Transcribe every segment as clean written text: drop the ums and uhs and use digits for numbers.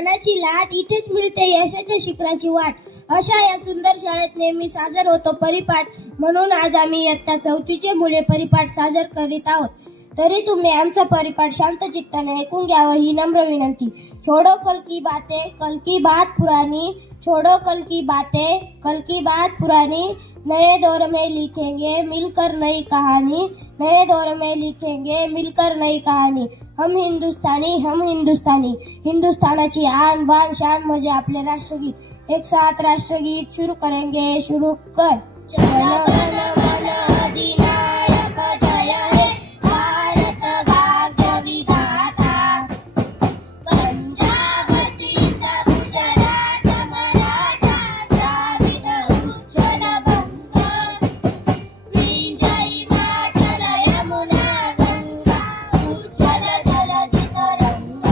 ज्ञानाची लाट, इथेच मिळते यशाच्या शिखराची वाट. अशा या सुंदर शाळेत नेहमी सादर होतो परिपाठ. म्हणून आज आम्ही इयत्ता 4ची मुले परिपाठ सादर करीत आहोत. तरी तुम्ही आमचा परिपाठ शांत चित्ताने ऐकून घ्यावं ही नम्र विनंती. छोड़ो कल की बात पुरानी, छोड़ो कल की पुरानी, नए दौर में लिखेंगे मिलकर नई कहानी, नए दौर में लिखेंगे मिलकर नई कहानी. हम हिंदुस्तानी, हिंदुस्तानाची आन बान शान म्हणजे आपले राष्ट्रगीत. एक साथ राष्ट्रगीत शुरू करेंगे, शुरू कर. जन गण मन अधिनायक जय हे भारत भाग्य विधाता. पंजाब सिंध गुजरात मराठा द्राविड उज्ज्वल बंग. विजयी मातर यमुना गंगा उज्ज्वल जलधि तरंग.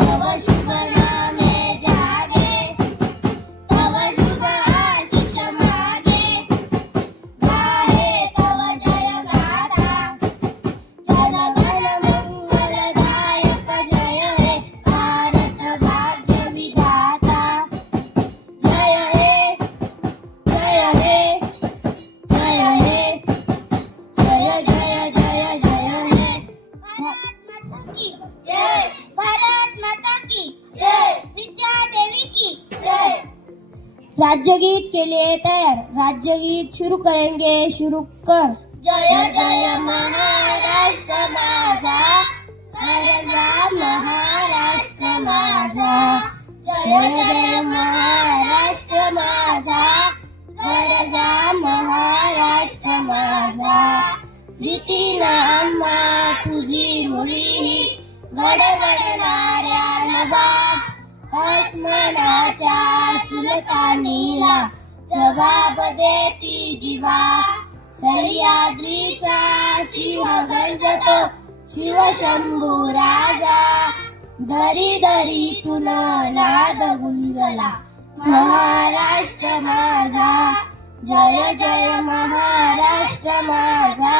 तव शुभ नामे जागे, तव शुभ आशीष मागे. गाहे तव जय गाथा, जन गण मंगलदायक जय हे भारत भाग्य विधाता. जय हे, जय हे, जय हे, जय जय जय जय हे. भारत माता की जय, भारत माता की जय, विद्या देवी की जय. राज्यगीत के लिए तैयार. राज्यगीत शुरू करेंगे, शुरू कर. जय जय महाराष्ट्र माझा, गरजा महाराष्ट्र माझा. जय जय महाराष्ट्र माझा, गरजा महाराष्ट्र माझा. भीती नामा तुझी मुळी, गडगडणाऱ्या नभात. अस्मानाच्या सुलतानीला जबाब देती जिवा. सह्याद्रीचा सिंह गर्जतो शिवशंभू राजा. दरी दरीतून नाद गुंजला महाराष्ट्र माझा. जय जय महाराष्ट्र माझा,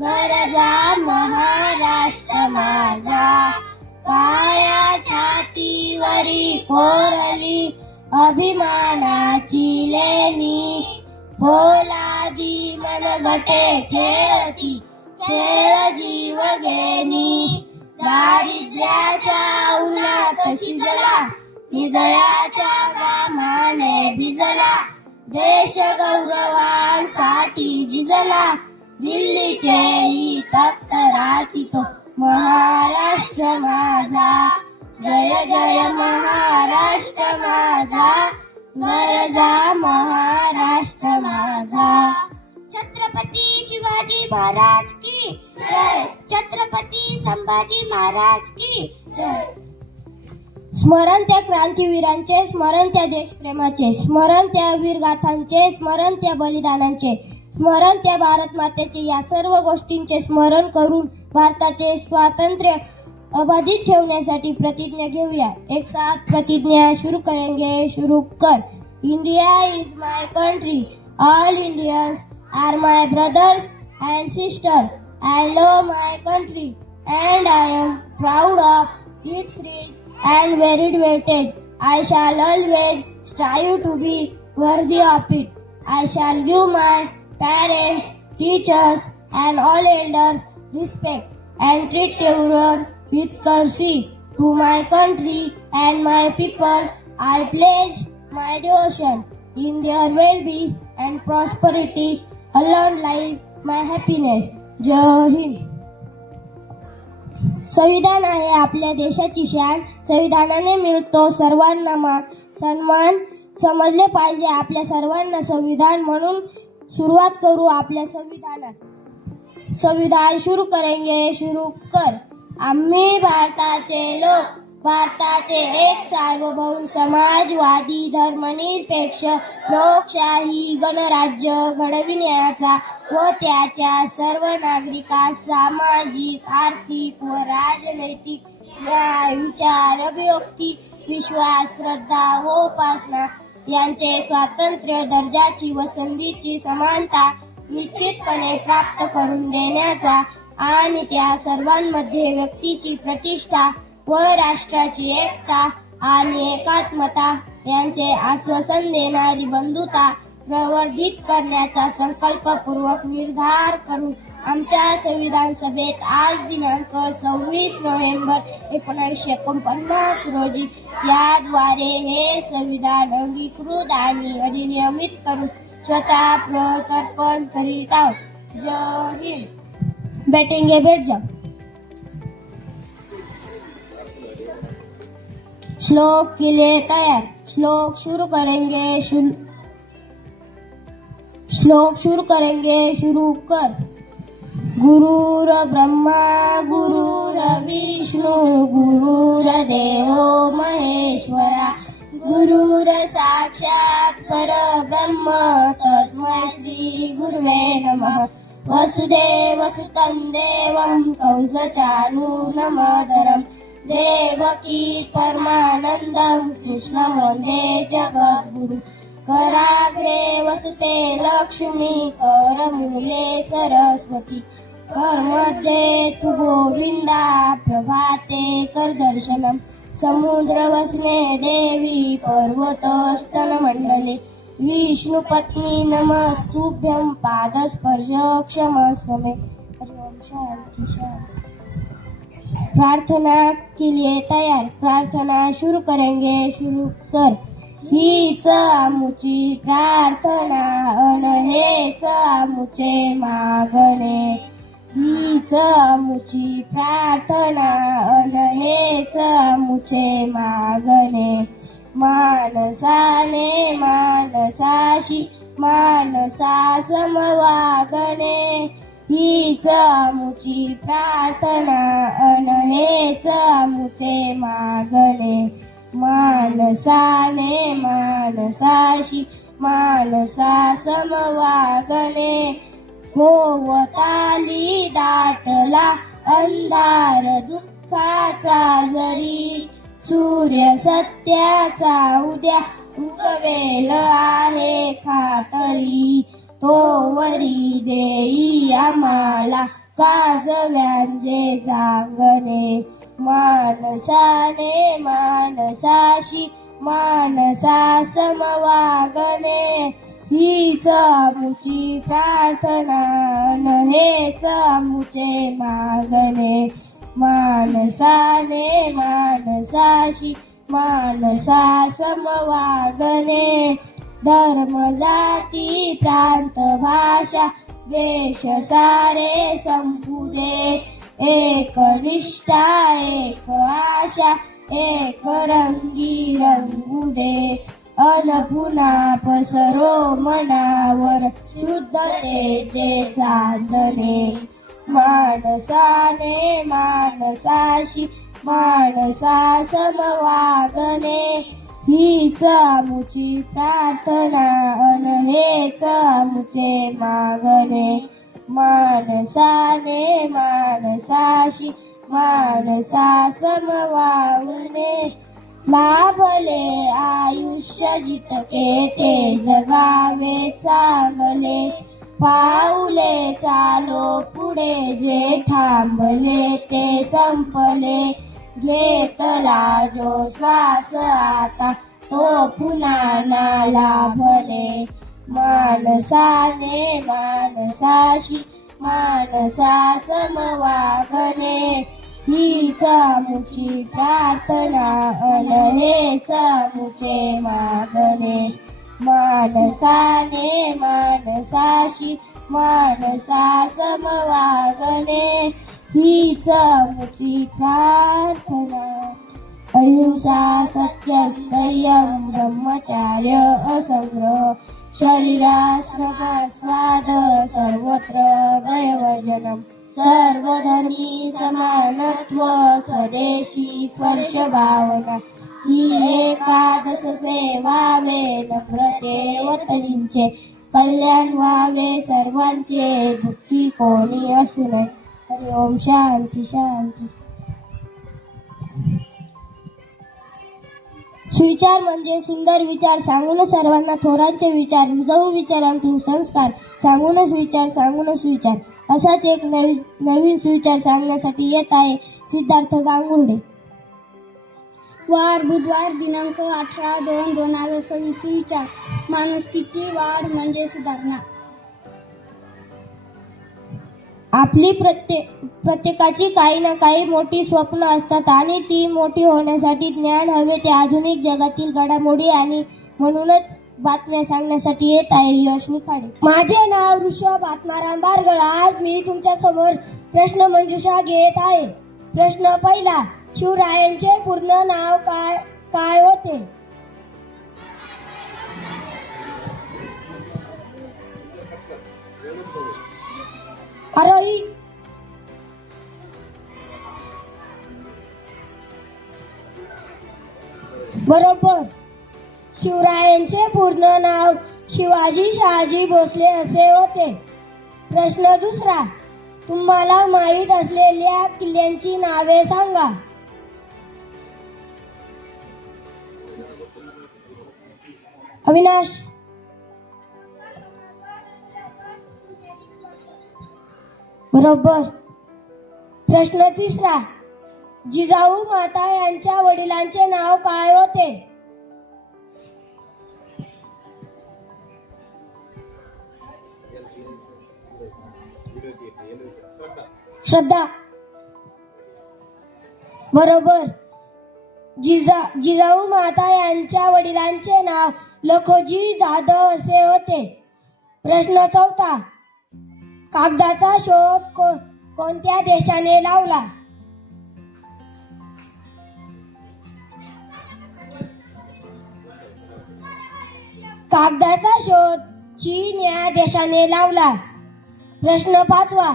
गरजा महाराष्ट्र माझा. काळ्या छातीवरी कोरली अभिमानाची लेणी. पोलादी मनगटे खेळती खेळ जीव घेणी. दारिद्र्याच्या उन्हात शिजला, हृदयाच्या घामाने भिजला. देश गौरवांसाठी झिजला, दिल्लीचेही तख्त राखितो महाराष्ट्र माझा. जय जय महाराष्ट्र माझा, गरजा महाराष्ट्र माझा. छत्रपती शिवाजी महाराज की जय, छत्रपती संभाजी महाराज की जय. स्मरण त्या क्रांतीवीरांचे, स्मरण त्या देशप्रेमाचे, स्मरण त्या वीरगाथांचे, स्मरण त्या बलिदानांचे, स्मरण त्या भारत मातेचे. या सर्व गोष्टींचे स्मरण करून भारताचे स्वातंत्र्य अबाधित ठेवण्यासाठी प्रतिज्ञा घेऊया. एक साथ प्रतिज्ञा शुरू करेंगे, शुरू कर. India is my country, all Indians are my brothers and sister. I love my country and I am proud of its rich and varied heritage. I shall always strive to be worthy of it. I shall give my parents, teachers and all elders respect and treat everyone with courtesy. To my country and my people I pledge my devotion. In their well-being and prosperity alone lies my happiness. जय हिंद. संविधान आहे आपल्या देशाची शान. संविधानाने मिळतो सर्वांना मान. सन्मान समजले पाहिजे आपल्या सर्वांना संविधान. म्हणून सुरुवात करू आपल्या संविधानात. संविधान शुरू करेंगे, शुरू कर. आम्ही भारताचे लोक, भारताचे एक सार्वभौम समाजवादी धर्मनिरपेक्ष लोकशाही गणराज्य घडविण्याचा व त्याच्या सर्व नागरिकांस सामाजिक, आर्थिक व राजनैतिक न्याय, विचार, अभिव्यक्ती, विश्वास, श्रद्धा व उपासना यांचे स्वातंत्र्य, दर्जाची व संधीची समानता निश्चितपणे प्राप्त करून देण्याचा आणि त्या सर्वांमध्ये व्यक्तीची प्रतिष्ठा व राष्ट्राची एकता आणि एकात्मता यांचे आश्वासन देणारी बंधुता प्रवर्धित करण्याचा संकल्पपूर्वक निर्धार करून आमच्या संविधान सभेत आज दिनांक 26 नोव्हेंबर 1949 रोजी याद्वारे हे संविधान अंगीकृत आणि अधिनियमित करून स्वतः प्रत्यर्पण करीत आहोत. जय हिंद. बैठेंगे बैठ जाओ. श्लोक के लिए तैयार. श्लोक शुरू करेंगे. श्लोक शुरू करेंगे. शुरू कर. गुरुर ब्रह्मा गुरुर विष्णु गुरुर्देवो महेश्वरा गुरुर साक्षात् परब्रह्म तस्मै श्री गुरुवे नमः. वसुदेवसुतं देवं कंसचाणूरमर्दनं देवकी परमानन्दं कृष्णं वन्दे जगद्गुरुं. कराग्रे वसते लक्ष्मी करमूले सरस्वती करमध्ये तु गोविंदा प्रभाते कर दर्शनम. समुद्रवसने देवी पर्वतस्तनमण्डले विष्णुपत्नी नमस्तुभ्यं पादस्पर्श क्षमस्व मे. हरि ओम. शांति शांति. प्रार्थना के लिए तैयार. प्रार्थना शुरू करेंगे. शुरू कर. हीच आमुची प्रार्थना अन हेच आमुचे मागणे. हीच आमुची प्रार्थना अन हेच आमुचे मागणे. मानसाने मानसाशी मानसा समवागणे. हीच आमुची प्रार्थना अन हेच आमुचे मागणे. मानसाने मानसाशी मानसा समवागणे. होवताली दाटला अंधार दुःखाचा जरी सूर्य सत्याचा उद्या उगवेल आहे खातरी. तो वरी देई आम्हाला काजव्यांचे जागणे. मानसाने मानसाशी मानसा समवागणे. हीच आमुची प्रार्थना अन हेच आमुचे मागणे. मानसाने मानसाशी मानसा समवागणे. धर्म जाती प्रांत भाषा वेश सारे संपू दे. एक निष्ठा एक आशा एक रंगी रंगू दे. अन पुन्हा पसरो मनावर शुद्धतेचे चांदणे. मानसाने मानसाशी मानसा समवागणे. हीच आमुची प्रार्थना अन हेच आमुचे मागणे. मानसाने मानसाशी मानसा समवागणे. लाभले आयुष्य जितके ते जगावे चांगले. पाऊले चालो पुढे जे थांबले ते संपले. घेतला जो श्वास आता तो पुन्हा ना लाभले. मानसाने मानसाशी मानसा समवागणे. हीच आमुची प्रार्थना अन हेच आमुचे मागणे. मानसाने मानसाशी मानसा समवागणे. हीच आमुची प्रार्थना. अहिंसा सत्य संयम ब्रह्मचर्य असंग्रह शरीराश्रमास्वाद सर्वत्र भयवर्जनम. सर्वधर्मी समानत्व स्वदेशी स्पर्श भावना. ही एकादश सेवावे नम्रते वतनींचे कल्याण व्हावे सर्वांचे दुःखी कोणी असू नये. हरि ओम. शांती शांती. सुविचार म्हणजे सुंदर विचार सांगून सर्वांना थोरांचे विचार रुजवू विचारांतून संस्कार सांगूनच विचार असाच एक नवीन सुविचार सांगण्यासाठी येत आहे सिद्धार्थ गांगुर्डे. वार बुधवार दिनांक 18/2/2026 विचार. माणुसकीची वाढ म्हणजे सुधारणा. आपली प्रत्येकाची काही ना काही मोठी स्वप्न असतात आणि ती मोठी होण्यासाठी ज्ञान हवे. ते आधुनिक जगातील घडामोडी आणि म्हणूनच बातम्या सांगण्यासाठी येत आहे यश निखाडे. माझे नाव ऋषभ आत्माराम बारगळ. आज मी तुमच्या समोर प्रश्न मंजुषा घेत आहे. प्रश्न पहिला. शिवरायांचे पूर्ण नाव काय होते? आरोही. बरोबर. शिवरायांचे पूर्ण नाव शिवाजी शहाजी भोसले असे होते. प्रश्न दुसरा. तुम्हाला माहित असलेल्या किल्ल्यांची नावे सांगा. अविनाश. बरोबर. प्रश्न तिसरा. जिजाऊ माता यांच्या वडिलांचे नाव काय होते? श्रद्धा. बरोबर. जिजाऊ माता यांच्या वडिलांचे नाव लखोजी जाधव असे होते. प्रश्न चौथा. कागदाचा शोध कोणत्या देशाने लावला? कागदाचा शोध चीन या देशाने लावला. प्रश्न पाचवा.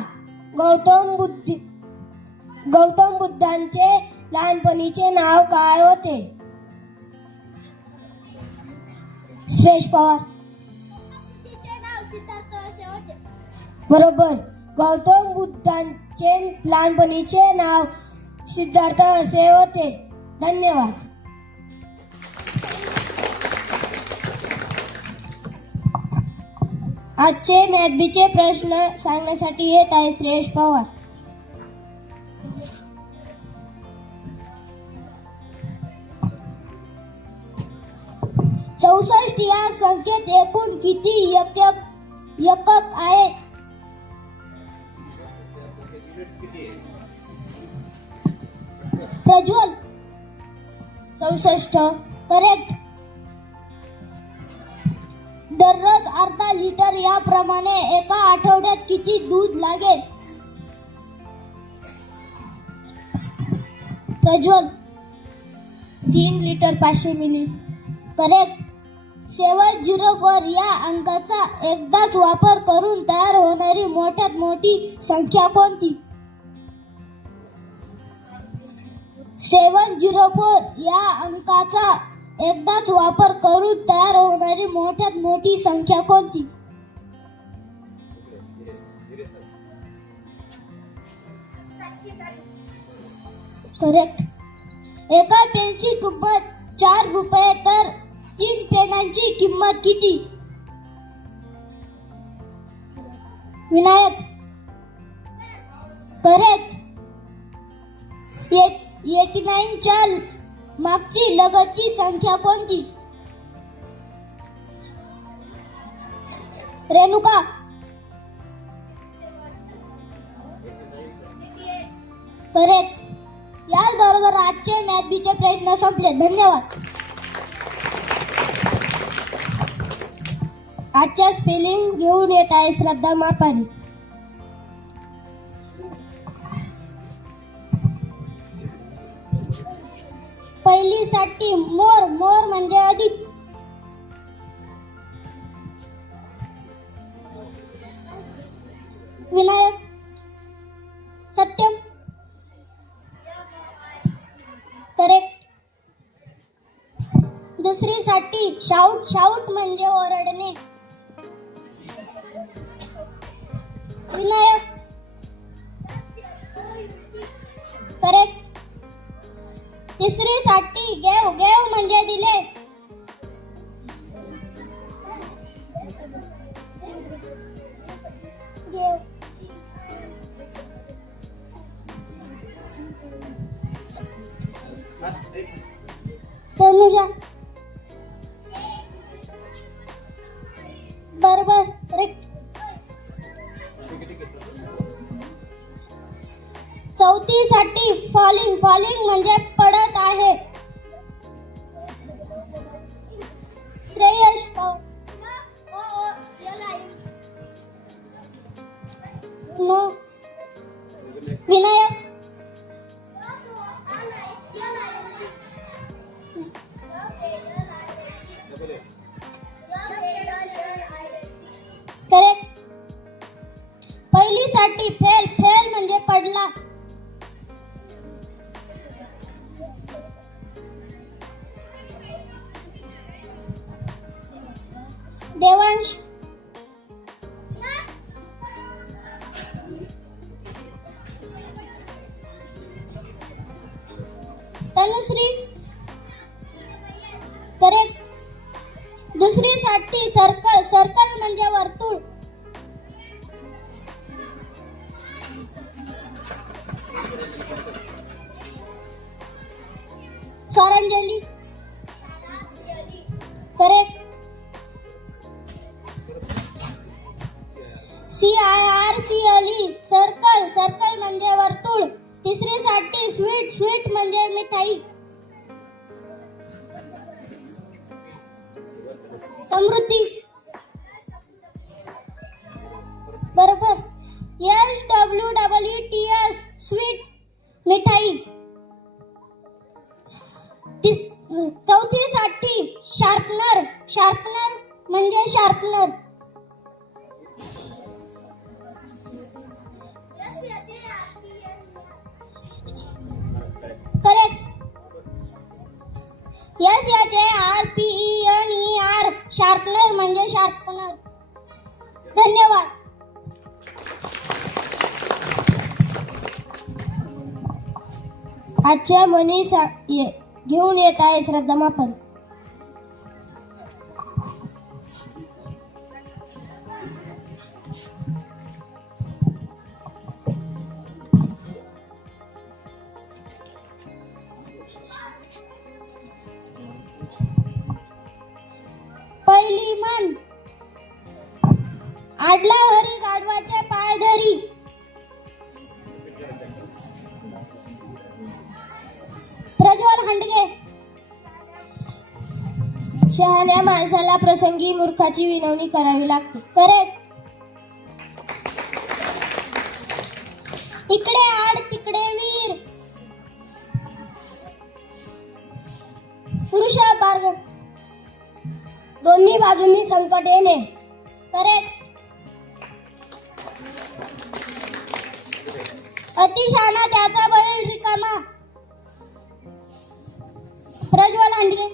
गौतम बुद्धांचे लहानपणीचे नाव काय होते? श्रेष्ठ पवार. बरोबर. गौतम बुद्धांचे लहानपणीचे नाव सिद्धार्थ असे होते. धन्यवाद. आजचे मॅथबीचे प्रश्न सांगण्यासाठी येत आहे श्रेष्ठ पवार. चौसष्ट या संख्येत एकूण किती एकक आहेत? प्रज्वल. 64. करेक्ट. दररोज अर्धा लिटर याप्रमाणे एका आठवड्यात किती दूध लागेल? प्रज्वल. 3 litre 500 milli. करेक्ट. 704 या अंकाचा एकदाच वापर करून तयार होणारी मोठ्यात मोठी संख्या कोणती? 704 या अंकाचा एकदाच वापर करून तयार होणारी मोठ्यात मोठी संख्या कोणती? करेक्ट. एका पेनची किंमत 4 रुपये तर 3 पेनांची किंमत किती? विनायक. करेक्ट. 89 च्या मागची लगतची संख्या कोणती? रेणुका. करेक्ट. याच बरोबर आजचे मॅथबीचे प्रश्न संपले. धन्यवाद. आजच्या स्पेलिंग घेऊन येत आहे श्रद्धा मापारी. पहिलीसाठी मोर. मोर म्हणजे अधिक. विनायक. सत्यम. करेक्ट. दुसरीसाठी शाऊट. शाऊट म्हणजे ओरडणे. विनायक. करेक्ट. तिसरीसाठी गेव. गेव म्हणजे दिले. गेव. तनुजा बरोबर करेक्ट. चौथीसाठी फॉलिंग फॉलिंग म्हणजे पडत आहे. श्रेयश नो. विनायक करेक्ट. पहिलीसाठी फेल फेल म्हणजे पडला. देवांश तनुश्री करेक्ट. दुसरीसाठी सर्कल सर्कल म्हणजे वर्तुळ. Swaranjali correct. CIRCLE circle circle म्हणजे वर्तुळ. तिसरीसाठी स्वीट स्वीट म्हणजे मिठाई. समृद्धी बरोबर. SWEETS स्वीट मिठाई. चौथीसाठी शार्पनर शार्पनर म्हणजे शार्पनर. करेक्ट. SHARPENER शार्पनर म्हणजे शार्पनर. धन्यवाद. आजच्या म्हणी घेऊन येत आहे श्रद्धा मापन. पहिली मन आडला हरी गाढवाचे पाय धरी. प्रज्वल हंडगे. शहाण्या माणसाला प्रसंगी मूर्खाची विनवणी करावी लागते. करेक्ट. इकडे आड तिकडे वीर. वृषभ बार्गव. दोन्ही बाजूंनी संकट येणे. करेक्ट. अतिशहाणा त्याचा बैल रिकामा. प्रज्वल हांडगे.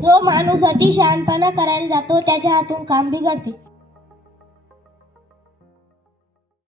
जो माणूस अति शहाणपणा करायला जातो त्याच्या हातून काम बिघडते.